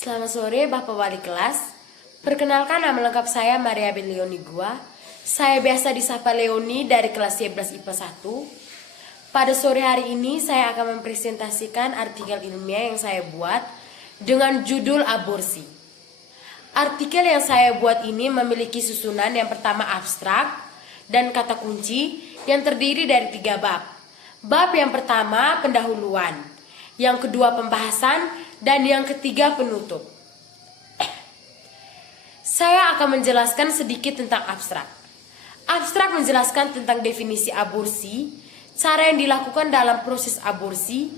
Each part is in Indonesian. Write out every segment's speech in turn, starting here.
Selamat sore Bapak Wali Kelas. Perkenalkan, nama lengkap saya Maria Belioni Gua. Saya biasa disapa Leoni dari kelas 11 IPA 1. Pada sore hari ini saya akan mempresentasikan artikel ilmiah yang saya buat dengan judul aborsi. Artikel yang saya buat ini memiliki susunan yang pertama abstrak dan kata kunci yang terdiri dari 3 bab. Bab yang pertama pendahuluan, yang kedua pembahasan, dan yang ketiga penutup. Saya akan menjelaskan sedikit tentang abstrak. Abstrak menjelaskan tentang definisi aborsi, cara yang dilakukan dalam proses aborsi,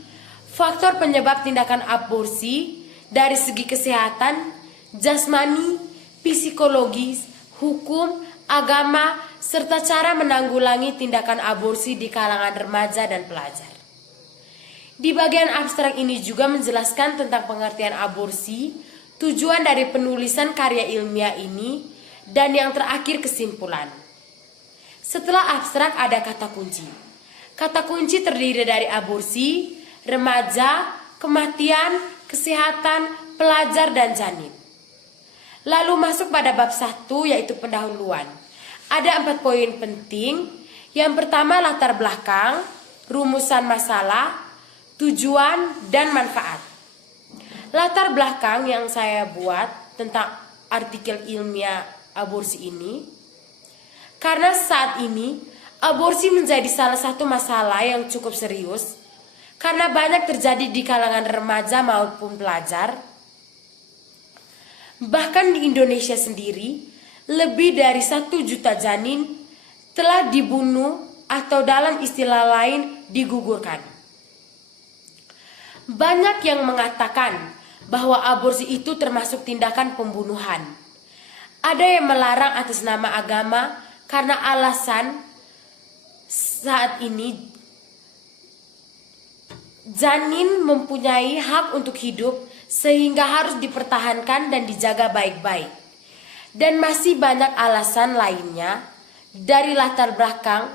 faktor penyebab tindakan aborsi dari segi kesehatan, jasmani, psikologis, hukum, agama, serta cara menanggulangi tindakan aborsi di kalangan remaja dan pelajar. Di bagian abstrak ini juga menjelaskan tentang pengertian aborsi, tujuan dari penulisan karya ilmiah ini, dan yang terakhir kesimpulan. Setelah abstrak ada kata kunci. Kata kunci terdiri dari aborsi, remaja, kematian, kesehatan, pelajar, dan janin. Lalu masuk pada bab 1 yaitu pendahuluan. Ada 4 poin penting. Yang pertama latar belakang, rumusan masalah, tujuan, dan manfaat. Latar belakang yang saya buat tentang artikel ilmiah aborsi ini, karena saat ini aborsi menjadi salah satu masalah yang cukup serius, karena banyak terjadi di kalangan remaja maupun pelajar. Bahkan di Indonesia sendiri, lebih dari 1 juta janin telah dibunuh atau dalam istilah lain digugurkan. Banyak yang mengatakan bahwa aborsi itu termasuk tindakan pembunuhan. Ada yang melarang atas nama agama karena alasan saat ini janin mempunyai hak untuk hidup sehingga harus dipertahankan dan dijaga baik-baik. Dan masih banyak alasan lainnya. Dari latar belakang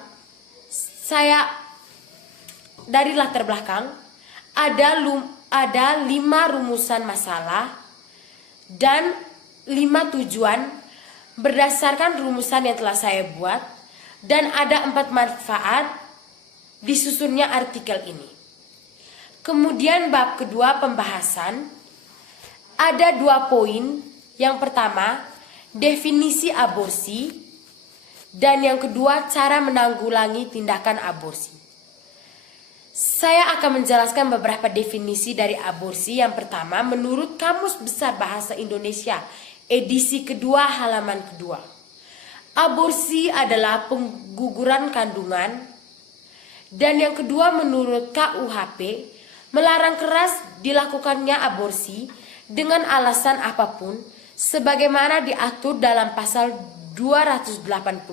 ada 5 rumusan masalah dan 5 tujuan berdasarkan rumusan yang telah saya buat, dan ada 4 manfaat disusunnya artikel ini. Kemudian bab kedua pembahasan, ada 2 poin. Yang pertama definisi aborsi, dan yang kedua cara menanggulangi tindakan aborsi. Saya akan menjelaskan beberapa definisi dari aborsi. Yang pertama, menurut Kamus Besar Bahasa Indonesia, edisi kedua halaman kedua. Aborsi adalah pengguguran kandungan. Dan yang kedua, menurut KUHP, melarang keras dilakukannya aborsi dengan alasan apapun, sebagaimana diatur dalam pasal 289,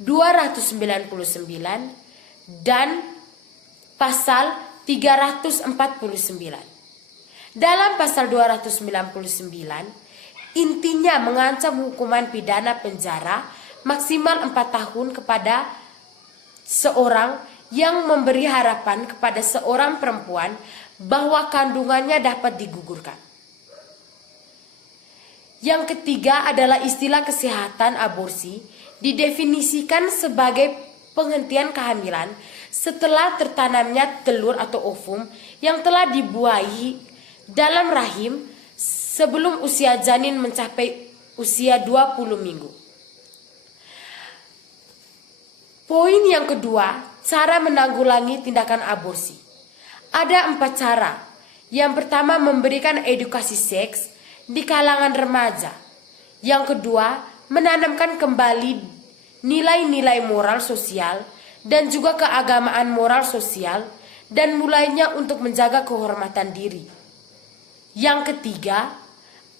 299, dan pasal 349. Dalam pasal 299, intinya mengancam hukuman pidana penjara maksimal 4 tahun kepada seorang yang memberi harapan kepada seorang perempuan bahwa kandungannya dapat digugurkan. Yang ketiga adalah istilah kesehatan. Aborsi didefinisikan sebagai penghentian kehamilan setelah tertanamnya telur atau ovum yang telah dibuahi dalam rahim sebelum usia janin mencapai usia 20 minggu. Poin yang kedua, cara menanggulangi tindakan aborsi. Ada 4 cara. Yang pertama, memberikan edukasi seks di kalangan remaja. Yang kedua, menanamkan kembali nilai-nilai moral sosial dan juga keagamaan moral sosial, dan mulainya untuk menjaga kehormatan diri. Yang ketiga,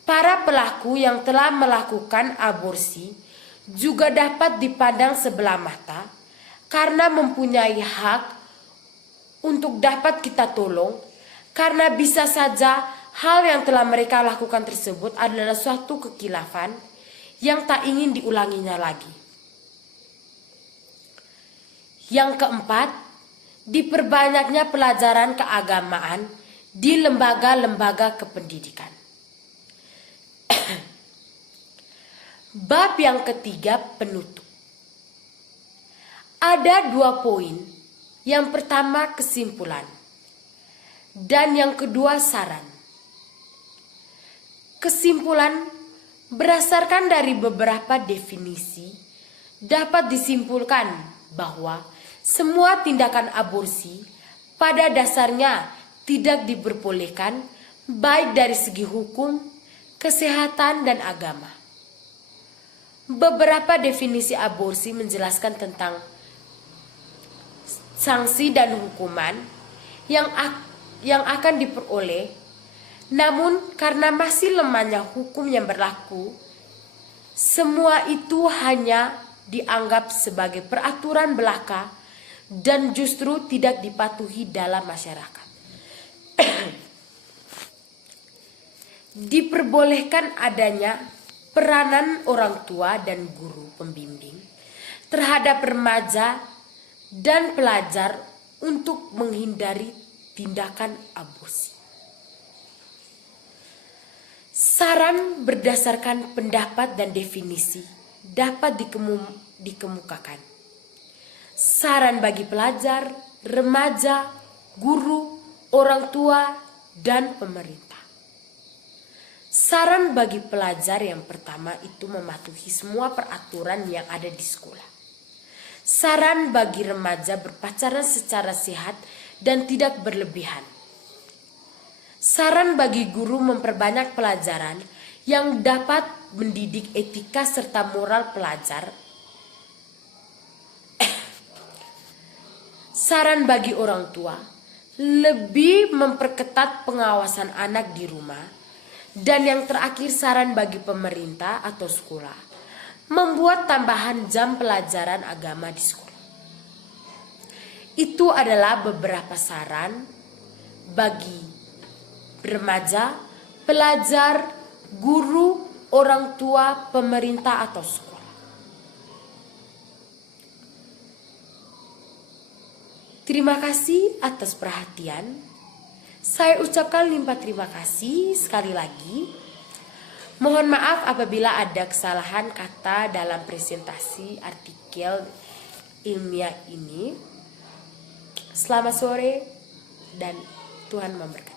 para pelaku yang telah melakukan aborsi juga dapat dipandang sebelah mata karena mempunyai hak untuk dapat kita tolong, karena bisa saja hal yang telah mereka lakukan tersebut adalah suatu kekilafan yang tak ingin diulanginya lagi. Yang keempat, diperbanyaknya pelajaran keagamaan di lembaga-lembaga kependidikan. Bab yang ketiga, penutup. Ada 2 poin. Yang pertama kesimpulan. Dan yang kedua saran. Kesimpulan berdasarkan dari beberapa definisi dapat disimpulkan bahwa semua tindakan aborsi pada dasarnya tidak diperbolehkan baik dari segi hukum, kesehatan, dan agama. Beberapa definisi aborsi menjelaskan tentang sanksi dan hukuman yang akan diperoleh, namun karena masih lemahnya hukum yang berlaku, semua itu hanya dianggap sebagai peraturan belaka dan justru tidak dipatuhi dalam masyarakat. Diperbolehkan adanya peranan orang tua dan guru pembimbing terhadap remaja dan pelajar untuk menghindari tindakan aborsi. Saran berdasarkan pendapat dan definisi dapat dikemukakan. Saran bagi pelajar, remaja, guru, orang tua, dan pemerintah. Saran bagi pelajar yang pertama itu mematuhi semua peraturan yang ada di sekolah. Saran bagi remaja berpacaran secara sehat dan tidak berlebihan. Saran bagi guru memperbanyak pelajaran yang dapat mendidik etika serta moral pelajar. Saran bagi orang tua lebih memperketat pengawasan anak di rumah. Dan yang terakhir, saran bagi pemerintah atau sekolah membuat tambahan jam pelajaran agama di sekolah. Itu adalah beberapa saran bagi remaja, pelajar, guru, orang tua, pemerintah atau sekolah. Terima kasih atas perhatian. Saya ucapkan limpah terima kasih sekali lagi. Mohon maaf apabila ada kesalahan kata dalam presentasi artikel ilmiah ini. Selamat sore dan Tuhan memberkati.